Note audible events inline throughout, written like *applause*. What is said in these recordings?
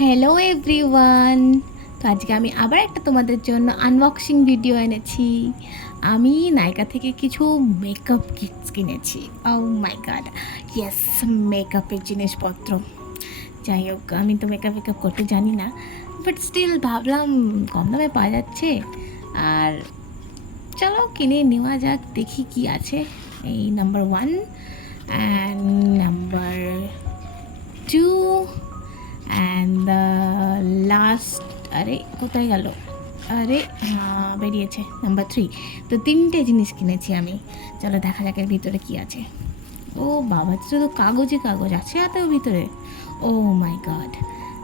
Hello everyone তো আজকে আমি আবার একটা তোমাদের জন্য আনবক্সিং ভিডিও এনেছি। আমি নায়িকা থেকে কিছু মেকআপ কিটস কিনেছি। ও মাই গড ইয়েস মেকআপের জিনিসপত্র। যাই হোক, আমি তো মেকআপ মেকআপ করতে জানি না। বাট স্টিল ভাবলাম, কম দামে পাওয়া যাচ্ছে। আর চলো কিনে নেওয়া যাক, দেখি কি আছে। এই নাম্বার ওয়ান লাস্ট আরে কোথায় গেল আরে বেরিয়েছে নাম্বার থ্রি তো তিনটে জিনিস কিনেছি আমি চলো দেখা যাক এর ভিতরে কি আছে ও বাবা তো কাগজে কাগজ আছে এতেও ভিতরে ও মাই গড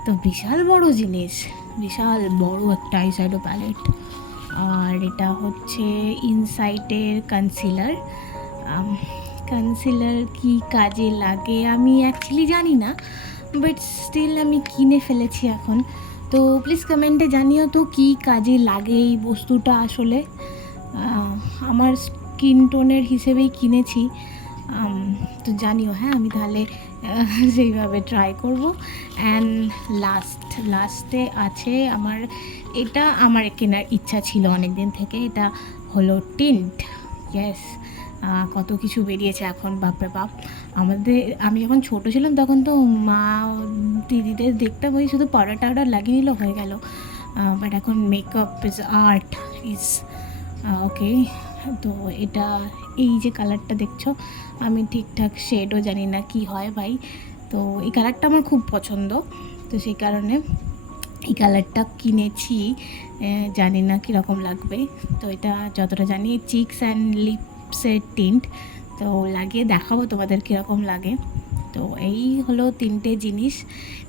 তো বিশাল বড় জিনিস বিশাল বড় একটা আইশ্যাডো প্যালেট আর এটা হচ্ছে ইনসাইটের কনসিলার কনসিলার কি কাজে লাগে আমি অ্যাকচুয়ালি জানি না বাট স্টিল আমি কিনে ফেলেছি এখন তো প্লিজ কমেন্টে জানিও তো কী কাজে লাগে এই বস্তুটা আসলে। আমার স্কিন টোনের হিসেবেই কিনেছি। তো জানিও হ্যাঁ আমি তাহলে *laughs* সেইভাবে ট্রাই করব। অ্যান্ড লাস্ট লাস্টে আছে আমার, এটা আমার কেনার ইচ্ছা ছিল অনেক দিন থেকে। এটা হলো টিন্ট ইয়েস কত কিছু বেরিয়েছে এখন, বাপরে বাপ। আমাদের, আমি যখন ছোট ছিলাম তখন তো মা দিদিদের দেখতাম, ওই শুধু পাউডার টাউডার লাগিয়ে নিলেও হয়ে গেল। বাট এখন makeup is art is okay তো এটা, এই যে কালারটা দেখছ, আমি ঠিকঠাক শেডও জানি না কি হয় ভাই। তো এই কালারটা আমার খুব পছন্দ। তো সেই কারণে এই কালারটা কিনেছি জানি না কীরকম লাগবে। তো এটা যতটা জানি চিক্স অ্যান্ড লিপসের টিন্ট তো লাগিয়ে দেখাবো তোমাদের কীরকম লাগে। তো এই হলো তিনটে জিনিস।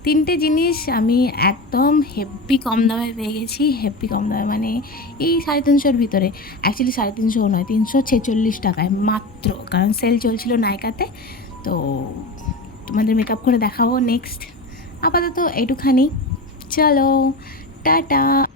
তিনটে জিনিস আমি একদম হেভি কম দামে পেয়ে গেছি। হেভি কম দামে মানে এই সাড়ে তিনশোর ভিতরে। অ্যাকচুয়ালি সাড়ে তিনশো নয়, তিনশো ছেচল্লিশ টাকায় মাত্র। কারণ সেল চলছিল নায়কাতে। তো তোমাদের মেকআপ করে দেখাবো নেক্সট আপাতত এইটুখানি। চলো, টাটা।